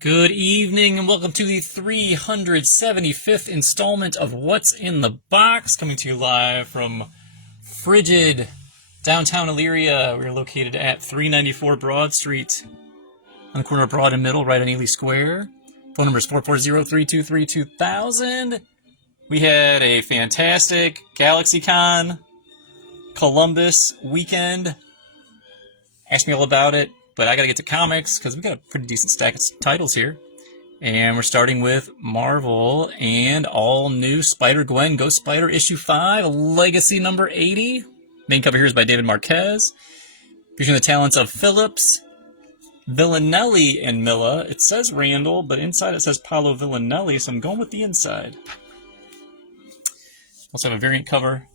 Good evening and welcome to the 375th installment of What's in the Box, coming to you live from frigid downtown Elyria. We're located at 394 Broad Street, on the corner of Broad and Middle, right on Ely Square. Phone number is 440-323-2000. We had a fantastic GalaxyCon Columbus weekend. Ask me all about it. But I gotta get to comics, because we got a pretty decent stack of titles here. And we're starting with Marvel and all new Spider-Gwen Ghost Spider issue 5, Legacy number 80. Main cover here is by David Marquez. Featuring the talents of Phillips, Villanelli, and Milla. It says Randall, but inside it says Paolo Villanelli, so I'm going with the inside. Also have a variant cover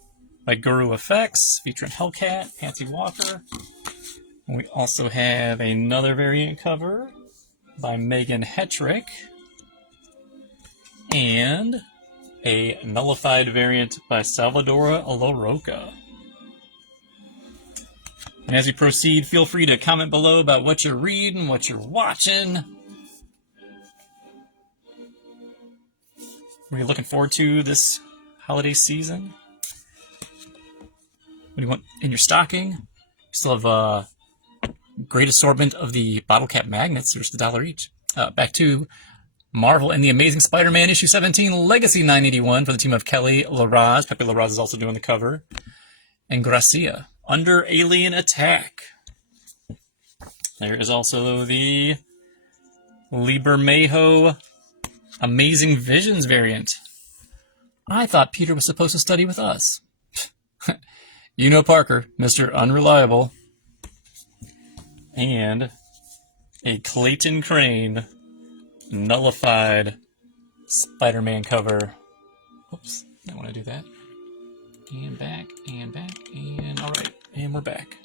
by Guru Effects, featuring Hellcat, Patsy Walker. And we also have another variant cover by Megan Hetrick and a nullified variant by Salvadora Aloroca. And as we proceed, feel free to comment below about what you're reading, what you're watching. What are you looking forward to this holiday season? What do you want in your stocking? You still have great assortment of the bottle cap magnets. There's $1 each. Back to Marvel and the Amazing Spider-Man issue 17, Legacy 981 for the team of Kelly LaRaz. Pepe LaRaz is also doing the cover. And Gracia, Under Alien Attack. There is also the Lee Bermejo Amazing Visions variant. I thought Peter was supposed to study with us. You know Parker, Mr. Unreliable. And a Clayton Crane nullified Spider-Man cover. Oops, don't want to do that. And back, and alright, and we're back.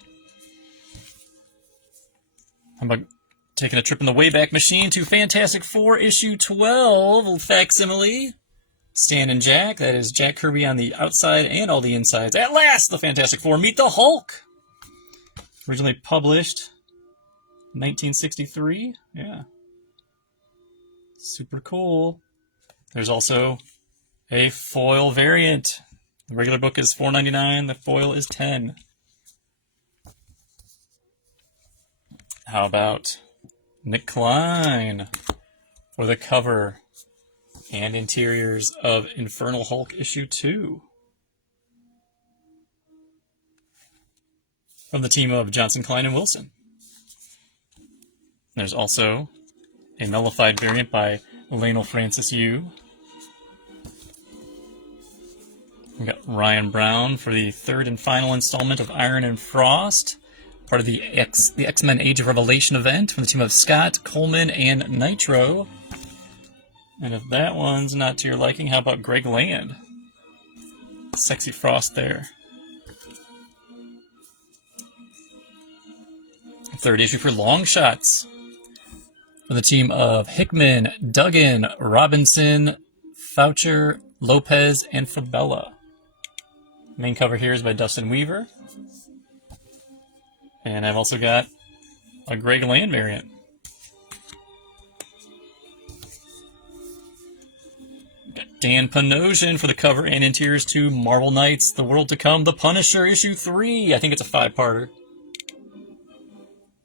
How about taking a trip in the Wayback Machine to Fantastic Four issue 12, facsimile. Stan and Jack, that is Jack Kirby on the outside and all the insides. At last, the Fantastic Four meet the Hulk! Originally published 1963, yeah. Super cool. There's also a foil variant. The regular book is $4.99, the foil is $10. How about Nick Klein for the cover and interiors of Infernal Hulk issue 2. From the team of Johnson, Klein, and Wilson. There's also a nullified variant by Lionel Francis Yu. We've got Ryan Brown for the third and final installment of Iron and Frost, part of the X-Men Age of Revelation event from the team of Scott, Coleman, and Nitro. And if that one's not to your liking, how about Greg Land? Sexy Frost there. Third issue for Long Shots. For the team of Hickman, Duggan, Robinson, Foucher, Lopez, and Fabella. Main cover here is by Dustin Weaver. And I've also got a Greg Land variant. Got Dan Panosian for the cover and interiors to Marvel Knights, The World to Come, The Punisher, issue 3. I think it's a 5-parter.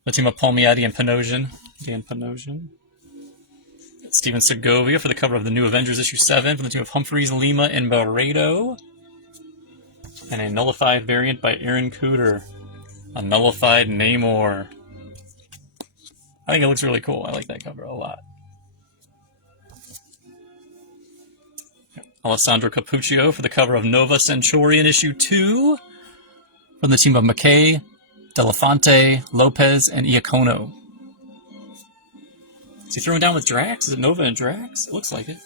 The team of Palmiotti and Panosian. Dan Panosian. Steven Segovia for the cover of the New Avengers issue 7 from the team of Humphreys, Lima, and Barreto. And a nullified variant by Aaron Cooter. A nullified Namor. I think it looks really cool. I like that cover a lot. Alessandro Capuccio for the cover of Nova Centurion issue 2 from the team of McKay, Delafonte, Lopez, and Iacono. Is he throwing down with Drax? Is it Nova and Drax? It looks like it.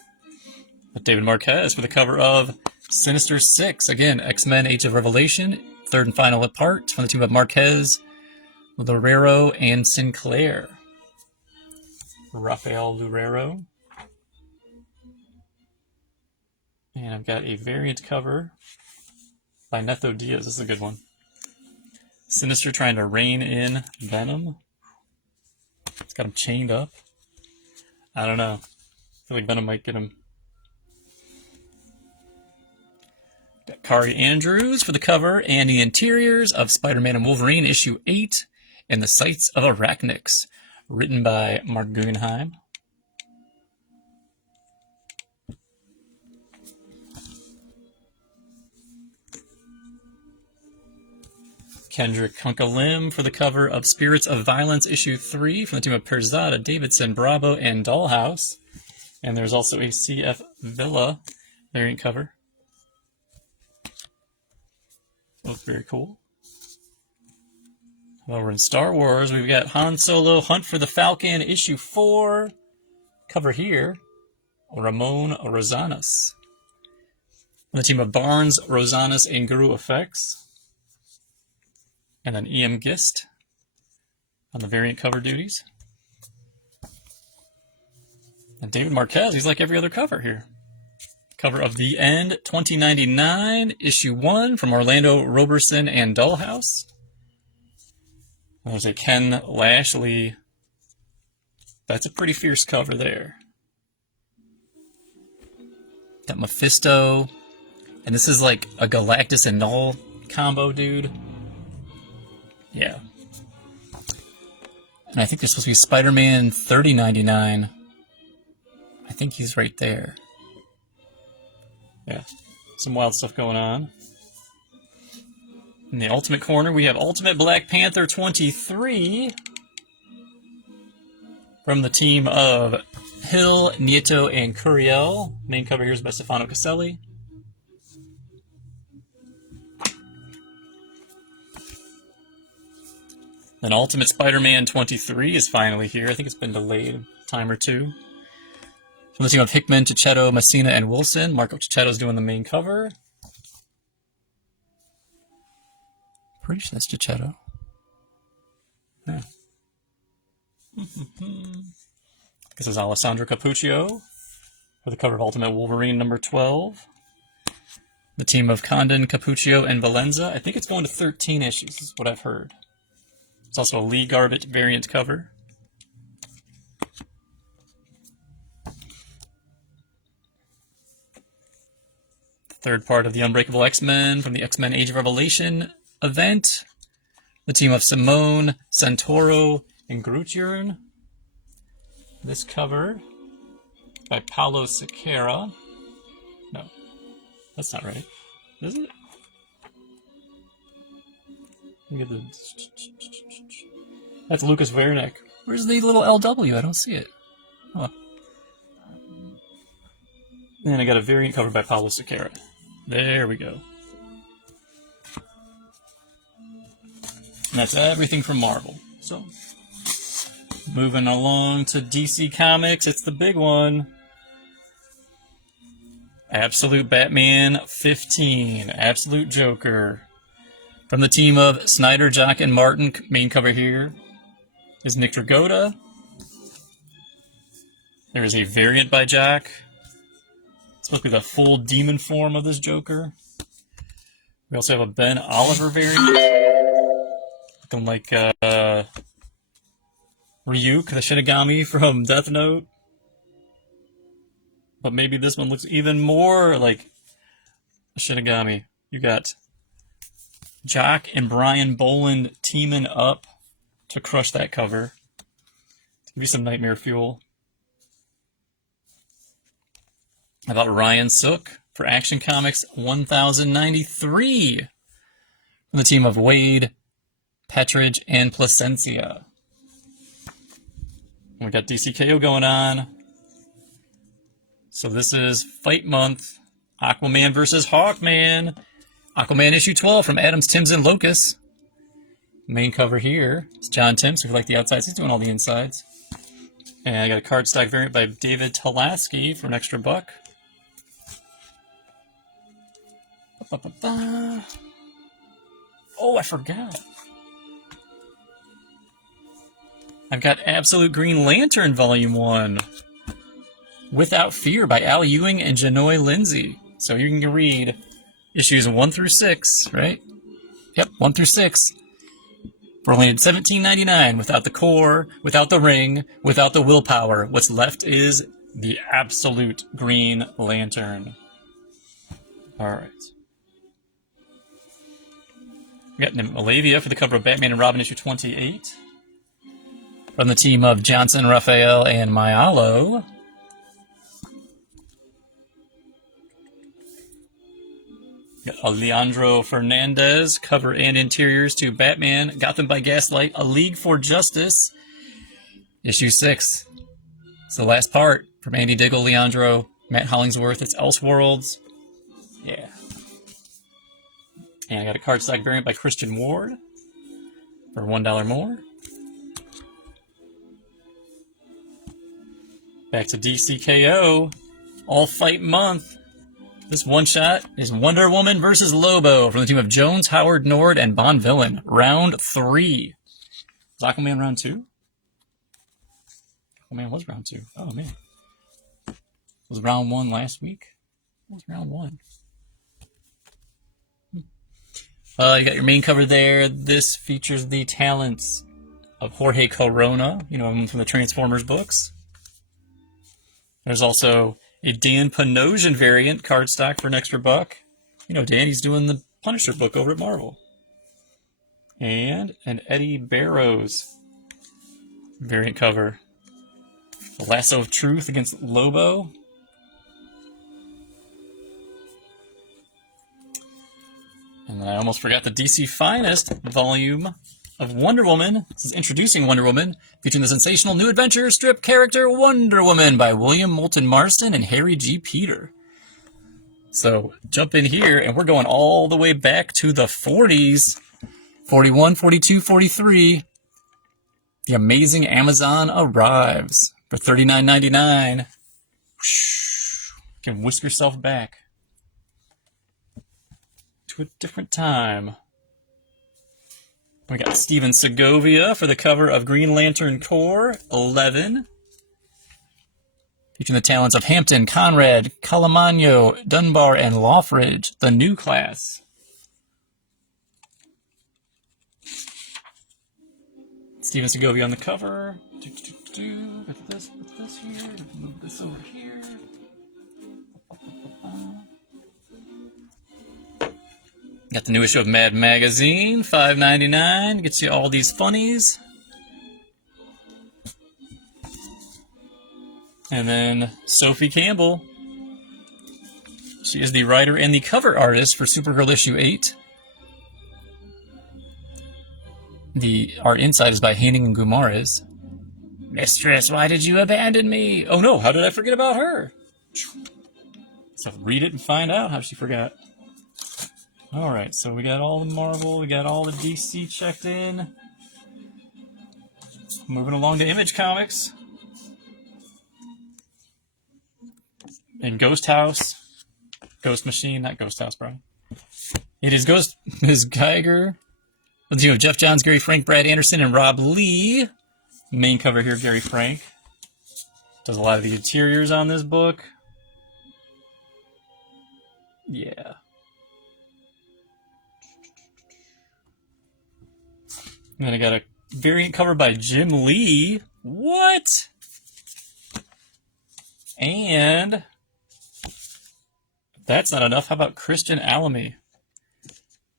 But David Marquez for the cover of Sinister Six. Again, X-Men Age of Revelation. Third and final part from the team of Marquez, Loureiro, and Sinclair. Rafael Loureiro. And I've got a variant cover by Neto Diaz. This is a good one. Sinister trying to rein in Venom. It's got him chained up. I don't know. I feel like Venom might get him. Got Kari Andrews for the cover and the interiors of Spider-Man and Wolverine issue 8 and the Sights of Arachnix, written by Mark Guggenheim. Kendrick Kunka-Lim for the cover of Spirits of Violence issue 3 from the team of Perzada, Davidson, Bravo, and Dollhouse. And there's also a C.F. Villa variant cover. Looks very cool. Over in Star Wars, we've got Han Solo Hunt for the Falcon issue 4. Cover here, Ramon Rosanas. From the team of Barnes, Rosanas, and Guru Effects. And then E.M. Gist on the variant cover duties. And David Marquez, he's like every other cover here. Cover of The End 2099, issue 1 from Orlando Roberson and Dollhouse. And there's a Ken Lashley. That's a pretty fierce cover there. Got Mephisto. And this is like a Galactus and Null combo, dude. Yeah. And I think there's supposed to be Spider-Man 3099. I think he's right there. Yeah. Some wild stuff going on. In the Ultimate Corner, we have Ultimate Black Panther 23 from the team of Hill, Nieto, and Curiel. Main cover here is by Stefano Caselli. Then Ultimate Spider-Man 23 is finally here. I think it's been delayed a time or two. From the team of Hickman, Cicchetto, Messina, and Wilson. Marco Cicchetto's doing the main cover. Pretty sure that's Cicchetto. Yeah. This is Alessandro Cappuccio for the cover of Ultimate Wolverine number 12. The team of Condon, Cappuccio, and Valenza. I think it's going to 13 issues, is what I've heard. It's also a Lee Garbett variant cover. The third part of the Unbreakable X-Men from the X-Men Age of Revelation event. The team of Simone, Santoro, and Grutjern. This cover by Paulo Sequeira. No, that's not right. Is it? Look at the... That's Lucas Wernick. Where's the little LW? I don't see it. Oh. And I got a variant cover by Paulo Sequeira. There we go. And that's everything from Marvel. So, moving along to DC Comics, it's the big one. Absolute Batman 15. Absolute Joker. From the team of Snyder, Jock, and Martin, main cover here is Nick Dragotta. There is a variant by Jock. It's supposed to be the full demon form of this Joker. We also have a Ben Oliver variant. Looking like Ryuk, the Shinigami from Death Note. But maybe this one looks even more like a Shinigami. You got Jock and Brian Boland teaming up to crush that cover. Give you some nightmare fuel. How about Ryan Sook for Action Comics 1093 from the team of Wade, Petridge, and Placencia. And we got DCKO going on. So this is Fight Month. Aquaman versus Hawkman. Aquaman issue 12 from Adams, Timms, and Locus. Main cover here is John Timms. If you like the outsides, he's doing all the insides. And I got a cardstock variant by David Talaski for an extra $1. Oh, I forgot. I've got Absolute Green Lantern Volume 1. Without Fear by Al Ewing and Janoy Lindsay. So you can read issues 1 through 6, right? Yep, 1 through 6. For only $17.99, without the core, without the ring, without the willpower, what's left is the absolute Green Lantern. Alright. We got Malavia for the cover of Batman and Robin issue 28. From the team of Johnson, Raphael, and Maialo. We got Alejandro Fernandez, cover and interiors to Batman, Gotham by Gaslight, A League for Justice, issue 6. It's the last part from Andy Diggle, Leandro, Matt Hollingsworth. It's Elseworlds. Yeah. And I got a cardstock variant by Christian Ward for $1 more. Back to DCKO. All Fight Month. This one-shot is Wonder Woman versus Lobo from the team of Jones, Howard, Nord, and Von Villain. Round 3. Was Aquaman round 2? Aquaman was round 2. Oh, man. Was round 1 last week? What was round 1? You got your main cover there. This features the talents of Jorge Corona, you know him from the Transformers books. There's also a Dan Panosian variant cardstock for an extra $1. You know, Dan, he's doing the Punisher book over at Marvel. And an Eddie Barrows variant cover. The Lasso of Truth against Lobo. And then I almost forgot the DC Finest volume of Wonder Woman. This is Introducing Wonder Woman, featuring the sensational new adventure strip character Wonder Woman by William Moulton Marston and Harry G. Peter. So jump in here, and we're going all the way back to the 40s. 41, 42, 43. The Amazing Amazon arrives for $39.99. You can whisk yourself back to a different time. We got Steven Segovia for the cover of Green Lantern Corps 11. Featuring the talents of Hampton, Conrad, Calamano, Dunbar, and Lawfridge, the new class. Steven Segovia on the cover. Put this here. Move this over here. Got the new issue of Mad Magazine, $5.99. Gets you all these funnies. And then Sophie Campbell. She is the writer and the cover artist for Supergirl issue 8. The art inside is by Haining and Gumarez. Mistress, why did you abandon me? Oh no, how did I forget about her? So read it and find out how she forgot. Alright, so we got all the Marvel, we got all the DC checked in. Moving along to Image Comics. And Ghost House. Ghost Machine, not Ghost House, Brian. It is Ms. Geiger. The team of Jeff Johns, Gary Frank, Brad Anderson, and Rob Lee. Main cover here, Gary Frank. Does a lot of the interiors on this book. Yeah. And then I got a variant cover by Jim Lee. What? And if that's not enough, how about Christian Alamy?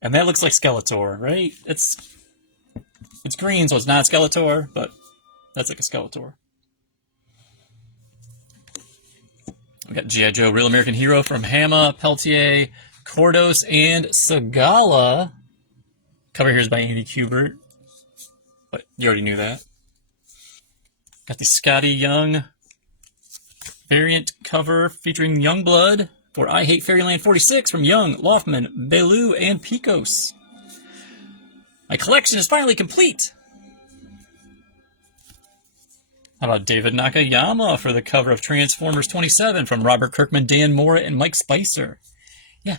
And that looks like Skeletor, right? It's green, so it's not Skeletor, but that's like a Skeletor. We got G.I. Joe, Real American Hero from Hama, Peltier, Cordos, and Sagala. Cover here is by Andy Kubert. But you already knew that. Got the Scotty Young variant cover featuring Youngblood for I Hate Fairyland 46 from Young, Loftman, Belu, and Picos. My collection is finally complete. How about David Nakayama for the cover of Transformers 27 from Robert Kirkman, Dan Mora, and Mike Spicer? Yeah,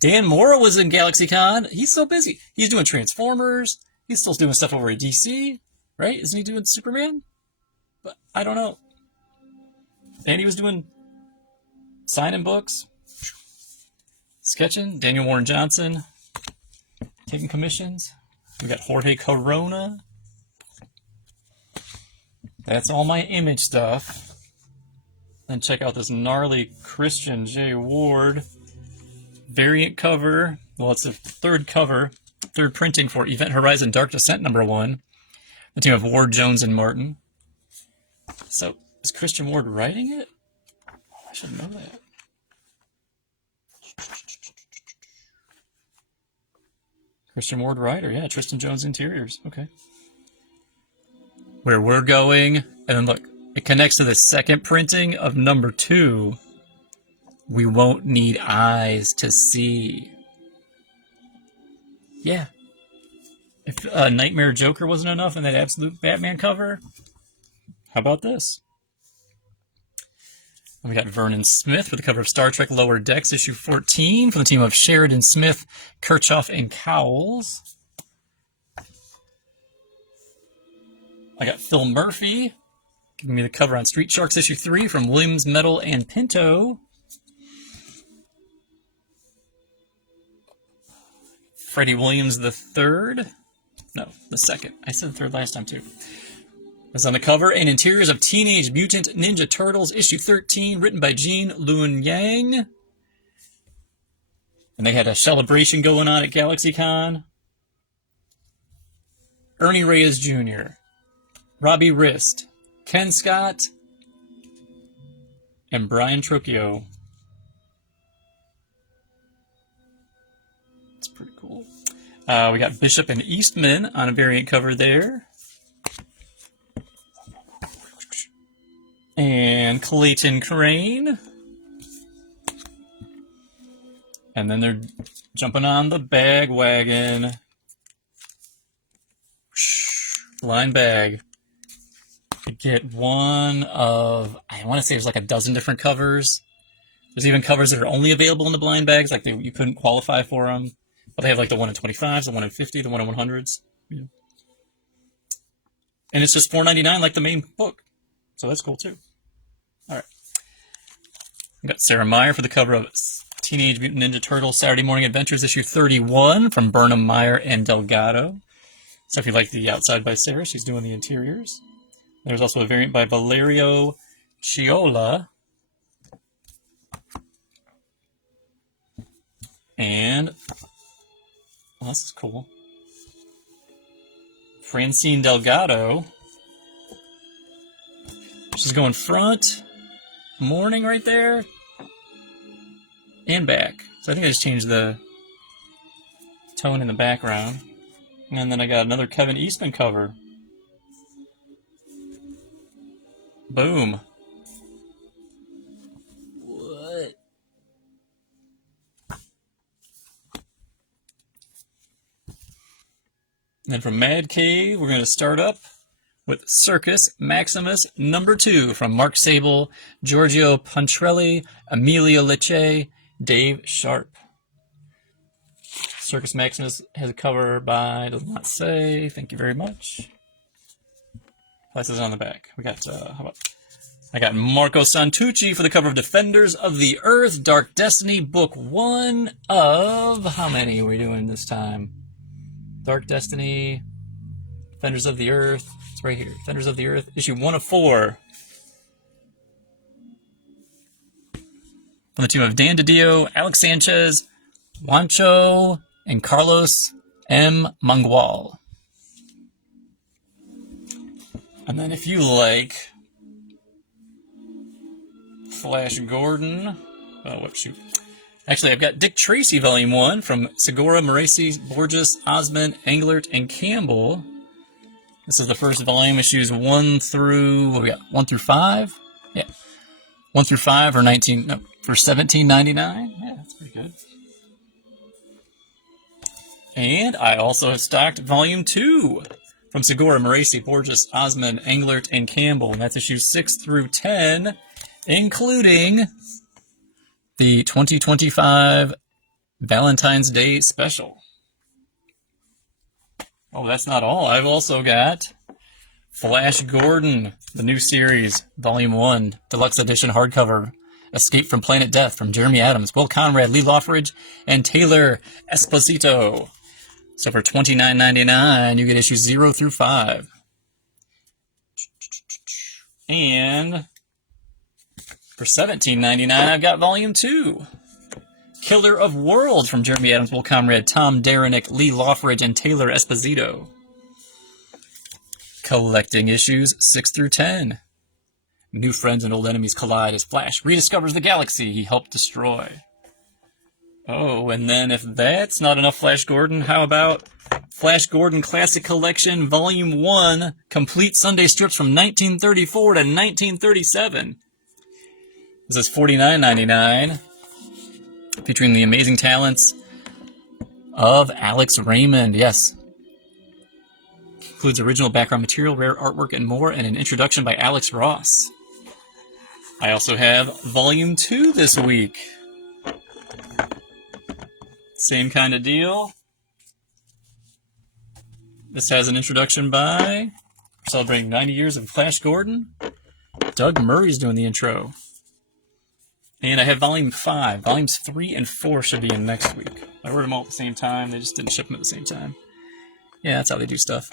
Dan Mora was in GalaxyCon. He's so busy. He's doing Transformers. He's still doing stuff over at DC, right? Isn't he doing Superman? But I don't know. And he was doing signing books, sketching. Daniel Warren Johnson taking commissions. We got Jorge Corona. That's all my Image stuff. Then check out this gnarly Christian J. Ward variant cover. Well, it's the third printing for Event Horizon Dark Descent #1. The team of Ward, Jones, and Martin. So, is Christian Ward writing it? Oh, I should know that. Christian Ward writer, yeah, Tristan Jones Interiors, okay. Where we're going, and then look, it connects to the second printing of #2. We won't need eyes to see. Yeah. If Nightmare Joker wasn't enough in that Absolute Batman cover, how about this? And we got Vernon Smith with the cover of Star Trek Lower Decks, issue 14, from the team of Sheridan Smith, Kirchhoff, and Cowles. I got Phil Murphy giving me the cover on Street Sharks, issue 3, from Williams, Metal, and Pinto. Freddie Williams III. No, the second. I said the third last time, too. That's on the cover. And Interiors of Teenage Mutant Ninja Turtles, issue 13, written by Gene Luen Yang. And they had a celebration going on at GalaxyCon. Ernie Reyes Jr., Robbie Rist, Ken Scott, and Brian Trocchio. That's pretty cool. We got Bishop and Eastman on a variant cover there. And Clayton Crane. And then they're jumping on the bag wagon. Line bag. To get one of, I want to say there's like a dozen different covers. There's even covers that are only available in the blind bags, like you couldn't qualify for them. But they have like the 1 in 25s, the 1 in 50, the 1 in 100s. Yeah. And it's just $4.99 like the main book. So that's cool too. All right. We got Sarah Meyer for the cover of Teenage Mutant Ninja Turtles Saturday Morning Adventures, issue 31, from Burnham, Meyer, and Delgado. So if you like the outside by Sarah, she's doing the interiors. There's also a variant by Valerio Chiola. And, well, this is cool. Francine Delgado. She's going front, morning right there, and back. So I think I just changed the tone in the background. And then I got another Kevin Eastman cover. Boom. What? And from Mad Cave, we're going to start up with Circus Maximus #2 from Mark Sable, Giorgio Pontrelli, Emilio Lecce, Dave Sharp. Circus Maximus has a cover by, does not say, thank you very much. This is on the back. We got, I got Marco Santucci for the cover of Defenders of the Earth, Dark Destiny, book 1 of, how many are we doing this time? Dark Destiny, Defenders of the Earth, it's right here. Defenders of the Earth, issue 1 of 4. From the team of Dan DiDio, Alex Sanchez, Juancho, and Carlos M. Mangual. And then if you like Flash Gordon, oh, what shoot. Actually, I've got Dick Tracy, Volume 1, from Segura, Moresi, Borges, Osmond, Englert, and Campbell. This is the first volume, issues 1 through, what we got, 1 through 5? Yeah. 1 through 5 for $17.99. Yeah, that's pretty good. And I also have stocked Volume 2 from Segura, Moresi, Borges, Osmond, Englert, and Campbell. And that's issues 6 through 10, including the 2025 Valentine's Day special. Oh, that's not all. I've also got Flash Gordon, the new series, Volume 1, Deluxe Edition hardcover, Escape from Planet Death, from Jeremy Adams, Will Conrad, Lee Loffridge, and Taylor Esposito. So for $29.99, you get issues 0 through 5. And for $17.99, I've got Volume 2. Killer of Worlds from Jeremy Adams' old comrade Tom Derenick, Lee Loffridge, and Taylor Esposito. Collecting issues 6 through 10. New friends and old enemies collide as Flash rediscovers the galaxy he helped destroy. Oh, and then if that's not enough Flash Gordon, how about Flash Gordon Classic Collection Volume 1, complete Sunday strips from 1934 to 1937. This is $49.99, featuring the amazing talents of Alex Raymond. Yes. Includes original background material, rare artwork, and more, and an introduction by Alex Ross. I also have Volume 2 this week. Same kind of deal. This has an introduction by, celebrating 90 years of Flash Gordon. Doug Murray's doing the intro. And I have Volume 5. Volumes 3 and 4 should be in next week. I ordered them all at the same time. They just didn't ship them at the same time. Yeah, that's how they do stuff.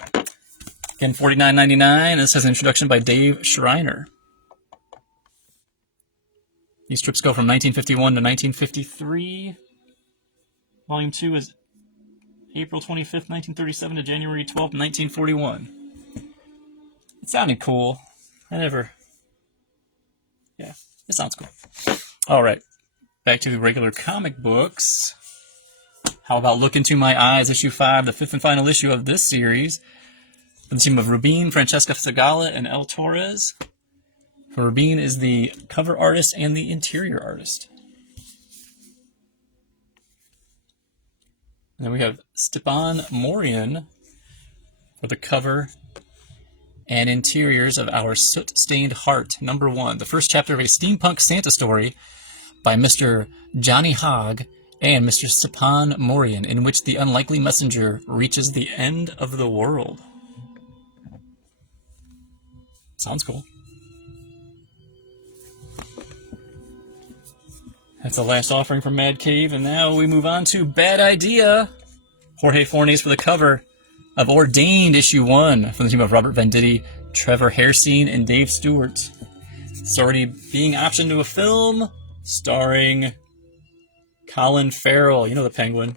Again, $49.99. This has an introduction by Dave Schreiner. These strips go from 1951 to 1953. Volume 2 is April 25th, 1937 to January 12th, 1941. It sounded cool. Yeah, it sounds cool. All right, back to the regular comic books. How about Look Into My Eyes, issue 5, the 5th and final issue of this series, from the team of Rubin, Francesca Segala, and El Torres. Rubin is the cover artist and the interior artist. And then we have Stepan Morian for the cover and interiors of Our Soot-Stained Heart, #1, the first chapter of a steampunk Santa story by Mr. Johnny Hogg and Mr. Stepan Morian, in which the unlikely messenger reaches the end of the world. Sounds cool. That's the last offering from Mad Cave, and now we move on to Bad Idea. Jorge Fornes for the cover of Ordained, issue 1, from the team of Robert Venditti, Trevor Hairsine, and Dave Stewart. It's already being optioned to a film starring Colin Farrell. You know the Penguin.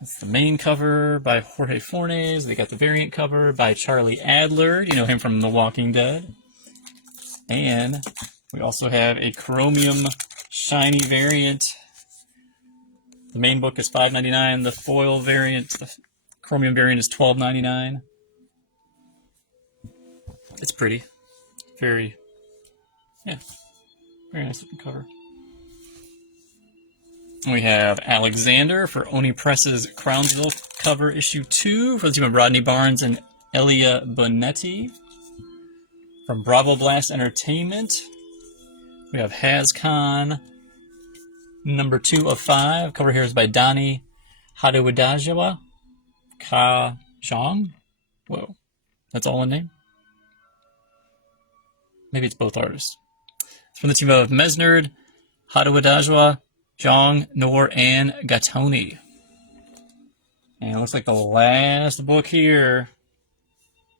That's the main cover by Jorge Fornes. They got the variant cover by Charlie Adler. You know him from The Walking Dead. And we also have a chromium shiny variant. The main book is $5.99. The foil variant, the chromium variant, is $12.99. It's pretty. Very nice looking cover. We have Alexander for Oni Press's Crownsville cover, issue 2, for the team of Rodney Barnes and Elia Bonetti. From Bravo Blast Entertainment, we have HazCon #2 of 5. Cover here is by Donnie Hadawadajawa Ka Zhang. Whoa, that's all one name? Maybe it's both artists. It's from the team of Mesnerd, Hadawadajawa, Zhang, Noor, and Gatoni. And it looks like the last book here,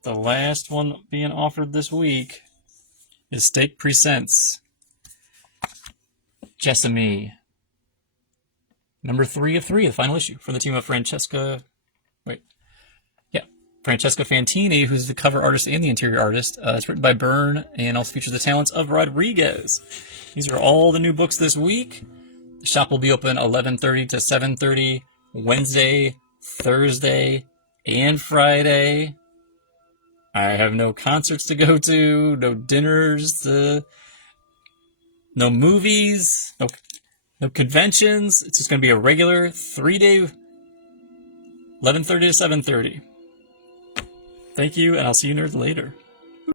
the last one being offered this week, is Stake Presents Jessamy. #3 of 3, the final issue, from the team of Francesca Fantini, who's the cover artist and the interior artist. It's written by Byrne and also features the talents of Rodriguez. These are all the new books this week. The shop will be open 11:30 to 7:30 Wednesday, Thursday, and Friday. I have no concerts to go to, no dinners, no movies, no conventions. It's just going to be a regular 3-day, 11:30 to 7:30. Thank you, and I'll see you nerds later.